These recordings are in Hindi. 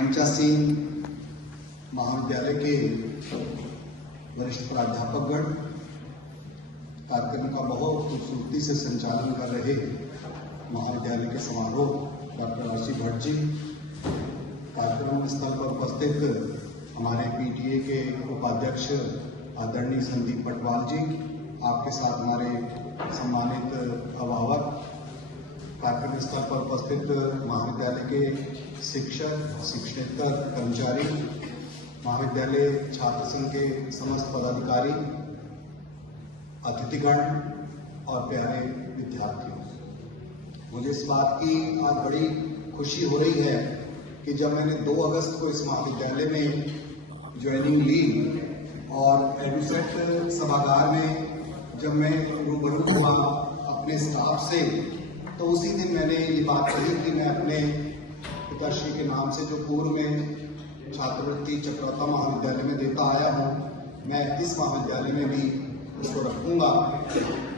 मंचासीन महाविद्यालय के वरिष्ठ प्राध्यापकगण, कार्यक्रम का बहुत खूबसूरती से संचालन कर रहे महाविद्यालय के समारोह doctor R C Bhatt ji, कार्यक्रम स्थल पर उपस्थित हमारे पीटीए के उपाध्यक्ष आदरणीय संदीप पटवाल जी, आपके साथ हमारे सम्मानित अभिभावक, कार्यक्रम स्थल पर उपस्थित महाविद्यालय के शिक्षक, शिक्षकेतर, कर्मचारी, महाविद्यालय छात्र संघ के समस्त पदाधिकारी, अतिथिगण और प्यारे विद्यार्थियों, मुझे इस बात की आज बड़ी खुशी हो रही है कि जब मैंने 2 अगस्त को इस महाविद्यालय में ज्वाइनिंग ली और एडुसेट सभागार में जब मैं रूबरू हुआ अपने स्टाफ से, तो उसी दिन मैंने ये बात कही कि मैं अपने पिताश्री के नाम से जो पूर्व में छात्रवृत्ति चक्रौता महाविद्यालय में देता आया हूँ, मैं इस महाविद्यालय में भी उसको रखूँगा।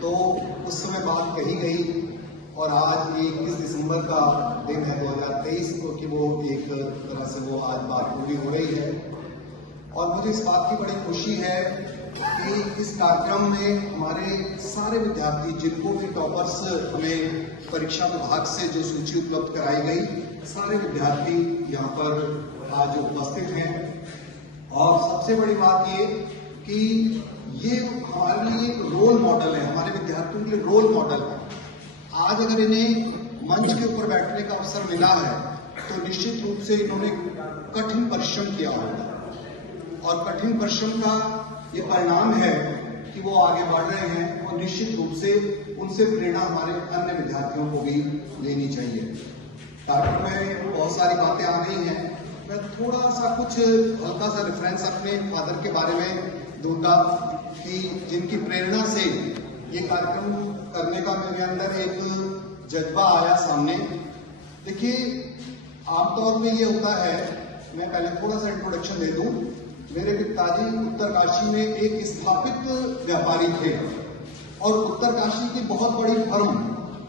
तो उस समय बात कही गई और आज 21 दिसंबर का दिन है 2023 को कि वो एक तरह से वो आज बात पूरी हो रही है। और मुझे इस बात की बड़ी खुशी है कि इस कार्यक्रम में हमारे सारे विद्यार्थी, जिनको भी टॉपर्स हमें परीक्षा विभाग से जो सूची उपलब्ध कराई गई, सारे विद्यार्थी यहाँ पर आज उपस्थित हैं। और सबसे बड़ी बात ये कि ये हमारे लिए एक रोल मॉडल है, हमारे विद्यार्थियों के लिए रोल मॉडल है। आज अगर इन्हें मंच के ऊपर बैठने का अवसर मिला है तो निश्चित रूप से इन्होंने कठिन परिश्रम किया होगा और कठिन परिश्रम का ये परिणाम है कि वो आगे बढ़ रहे हैं और निश्चित रूप से उनसे प्रेरणा हमारे अन्य विद्यार्थियों को भी लेनी चाहिए। कार्यक्रम में बहुत सारी बातें आ रही हैं, मैं थोड़ा सा कुछ हल्का सा रेफरेंस अपने फादर के बारे में दूंगा कि जिनकी प्रेरणा से ये कार्यक्रम करने का मेरे अंदर एक जज्बा आया सामने। देखिए, आमतौर पे ये होता है, मैं पहले थोड़ा सा इंट्रोडक्शन दे दूं। मेरे पिताजी उत्तरकाशी में एक स्थापित व्यापारी थे और उत्तरकाशी की बहुत बड़ी फर्म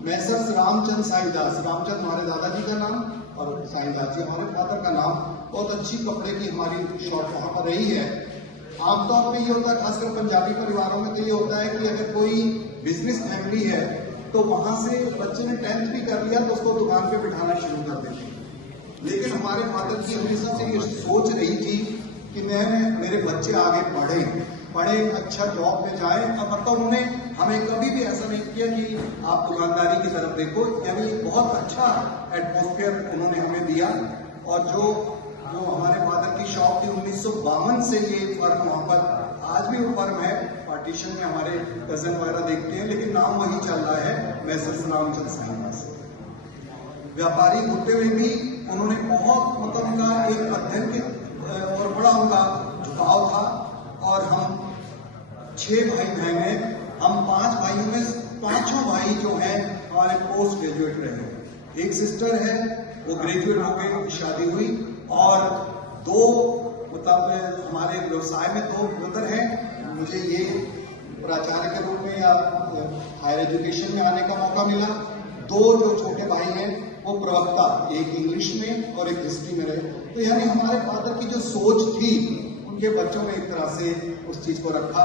मैसर्स रामचंद साईदास, रामचंद हमारे दादाजी का नाम और साईदास जी हमारे फादर का नाम, बहुत अच्छी कपड़े की हमारी शॉप वहां पर रही है। आमतौर पे ये होता है, खासकर पंजाबी परिवारों में तो ये होता है कि अगर कोई बिजनेस फैमिली है तो वहां से बच्चे ने 10th भी कर लिया तो उसको दुकान पे बिठाना शुरू कर देते हैं। लेकिन हमारे फादर की हमेशा से ये सोच रही थी कि मेरे बच्चे आगे पढ़े, अच्छा जॉब में जाए। अब मतलब उन्होंने हमें कभी भी ऐसा नहीं किया कि आप दुकानदारी की तरफ देखो, यानी बहुत अच्छा एटमॉस्फेयर उन्होंने हमें दिया। और जो हमारे फादर की शॉप थी 1952 से ये फर्म वहां पर, आज भी वो फर्म है, पार्टीशन में हमारे कजन वगैरह देखते हैं, लेकिन नाम वही चल रहा है, मैसर्स रामचंद साईदास। व्यापारी होते हुए भी उन्होंने बहुत मतलब उनका एक अध्ययन के और बड़ा उनका झुकाव था। और हम 6 भाई बहन हैं, हम 5 भाइयों में 5 भाई जो हैं हमारे पोस्ट ग्रेजुएट रहे। एक सिस्टर है, वो ग्रेजुएट हो गई, शादी हुई, और 2 मतलब हमारे व्यवसाय में 2 ब्रदर हैं। मुझे ये प्राचार्य के रूप में या हायर एजुकेशन में आने का मौका मिला। 2 जो छोटे भाई हैं वो प्रवक्ता, एक इंग्लिश में और एक हिस्ट्री में रहे। तो यानी हमारे फादर की जो सोच थी उनके बच्चों ने एक तरह से उस चीज को रखा।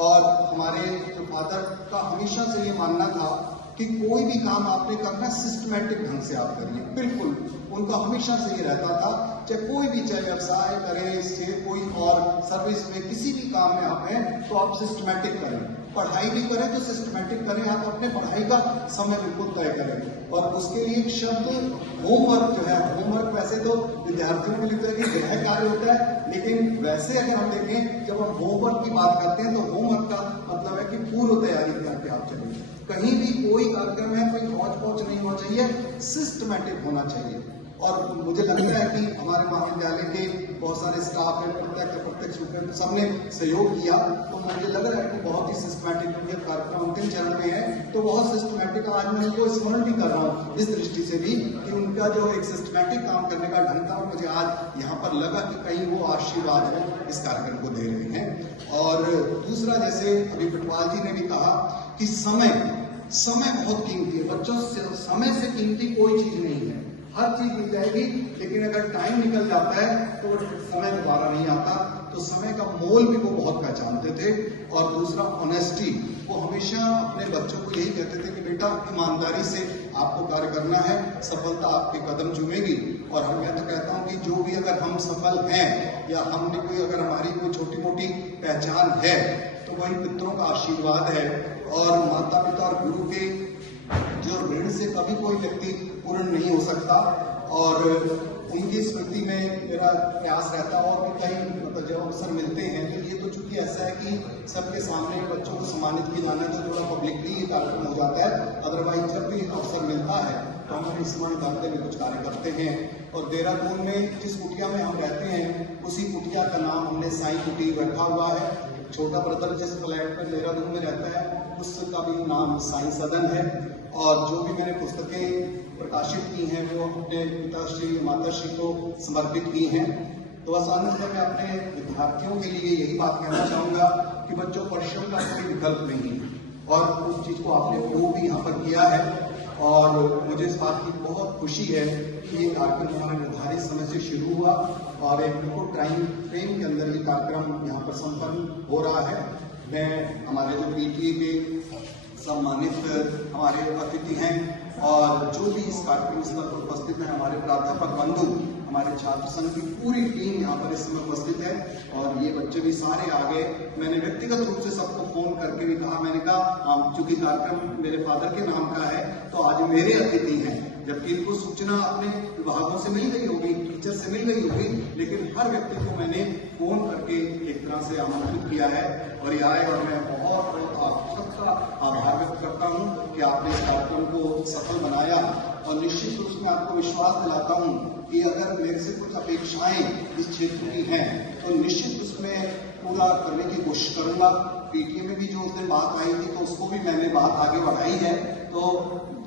और हमारे जो फादर का हमेशा से ये मानना था कि कोई भी काम आपने करना सिस्टमैटिक ढंग से आप करिए। बिल्कुल उनका हमेशा से ये रहता था, चाहे कोई भी, चाहे व्यवसाय करें, चाहे कोई और सर्विस में, किसी भी काम में आप हैं तो आप सिस्टमैटिक करें। पढ़ाई भी करें तो सिस्टमैटिक करें, आप अपने पढ़ाई का समय बिल्कुल तय करें। और उसके लिए एक शब्द होमवर्क जो है, होमवर्क वैसे तो विद्यार्थियों के लिए तो गृह कार्य होता है, लेकिन वैसे अगर हम देखें, जब हम होमवर्क की बात करते हैं तो होमवर्क का मतलब है कि पूर्व तैयारी करके आप चलिए। कहीं भी कोई कार्यक्रम है, कोई हौच पौच नहीं होना चाहिए, सिस्टमैटिक होना चाहिए। और मुझे लगता है कि हमारे महाविद्यालय के बहुत सारे स्टाफ ने प्रत्यक्ष अप्रत्यक्ष रूप में सबने सहयोग किया, तो मुझे लग रहा है कि बहुत ही सिस्टमैटिक कार्यक्रम अंतिम चरण में है। तो बहुत सिस्टमैटिक, आज मैं उनको स्मरण भी कर रहा हूँ इस दृष्टि से भी कि उनका जो एक सिस्टमैटिक काम करने का ढंग था, मुझे आज यहाँ पर लगा कि कहीं वो आशीर्वाद है इस कार्यक्रम को दे रहे हैं। और दूसरा, जैसे अभी पटवाल जी ने भी कहा कि समय बहुत कीमती है। बच्चों, समय से कीमती कोई चीज नहीं है। हर चीज मिल जाएगी, लेकिन अगर टाइम निकल जाता है तो समय दोबारा नहीं आता। तो समय का मोल भी वो बहुत पहचानते थे। और दूसरा ऑनेस्टी, वो हमेशा अपने बच्चों को यही कहते थे कि बेटा ईमानदारी से आपको कार्य करना है, सफलता आपके कदम चूमेगी। और मैं तो कहता हूँ कि जो भी अगर हम सफल हैं या हमने कोई अगर हमारी कोई छोटी मोटी पहचान है तो वही पितरों का आशीर्वाद है। और माता पिता और गुरु के जो ऋण से कभी कोई व्यक्ति पूर्ण नहीं हो सकता। और उनकी स्मृति में मेरा प्रयास रहता है। और भी कई मतलब जब अवसर मिलते हैं तो ये तो चूंकि ऐसा है कि सबके सामने बच्चों को सम्मानित किया जाना है तो थोड़ा पब्लिकली ये कार्यक्रम हो जाता है। अदरवाइज जब भी अवसर मिलता है तो हम इस समय दायरे में कुछ कार्य करते हैं। और देहरादून में जिस कुटिया में हम रहते हैं उसी कुटिया का नाम हमने साई कुटी रखा हुआ है। छोटा ब्रदर जिस फ्लैट में देहरादून में रहता है उसका भी नाम साई सदन है। और जो भी मैंने पुस्तकें प्रकाशित की हैं वो अपने पिताश्री माताश्री को समर्पित की हैं। तो बस अंत में मैं अपने विद्यार्थियों के लिए यही बात कहना चाहूँगा कि बच्चों, परिश्रम का कोई विकल्प नहीं और उस चीज़ को आपने प्रूव भी यहाँ पर किया है। और मुझे इस बात की बहुत खुशी है कि ये कार्यक्रम हमारे निर्धारित समय से शुरू हुआ और एक बिल्कुल टाइम फ्रेम के अंदर ये कार्यक्रम यहाँ पर संपन्न हो रहा है। मैं हमारे जो PTA के सम्मानित हमारे अतिथि हैं और जो भी इस कार्यक्रम स्तर पर उपस्थित हैं, हमारे प्राध्यापक बंधु, हमारे छात्र संघ की पूरी टीम यहाँ पर इस समय उपस्थित है। और ये बच्चे भी सारे आ गए। मैंने व्यक्तिगत रूप से सबको फोन करके भी कहा, मैंने कहा चूंकि कार्यक्रम मेरे फादर के नाम का है तो आज मेरे अतिथि हैं, जबकि इनको सूचना अपने विभागों से मिल गई होगी, टीचर से मिल गई होगी, लेकिन हर व्यक्ति को मैंने फोन करके एक तरह से आमंत्रित किया है और ये आए। और मैं बहुत आप सबका आभार व्यक्त करता हूँ कि आपने इस कार्यक्रम को सफल बनाया। और निश्चित रूप से आपको विश्वास दिलाता हूँ कि अगर मेरे से कुछ अपेक्षाएं इस क्षेत्र की हैं तो निश्चित उसमें पूरा करने की कोशिश करूंगा। PTA में भी जो उस दिन बात आई थी तो उसको भी मैंने बात आगे बढ़ाई है। तो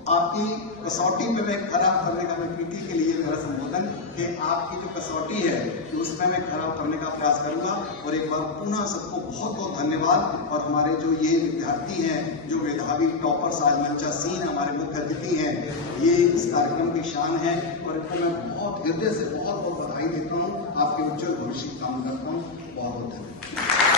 आपकी कसौटी पे मैं खरा करने का, मैं PTA के लिए मेरा संबोधन कि आपकी जो कसौटी है तो उसमें मैं खरा करने का प्रयास करूंगा। और एक बार पुनः सबको बहुत बहुत धन्यवाद। और हमारे जो ये विद्यार्थी हैं, जो मेधावी टॉपर्स आज मंचासीन हमारे मुख्य अतिथि हैं, ये इस कार्यक्रम की शान है और इनको मैं बहुत हृदय से बहुत बहुत बधाई देता हूँ। आपके उज्जवल भविष्य की कामना करता हूँ। बहुत बहुत धन्यवाद।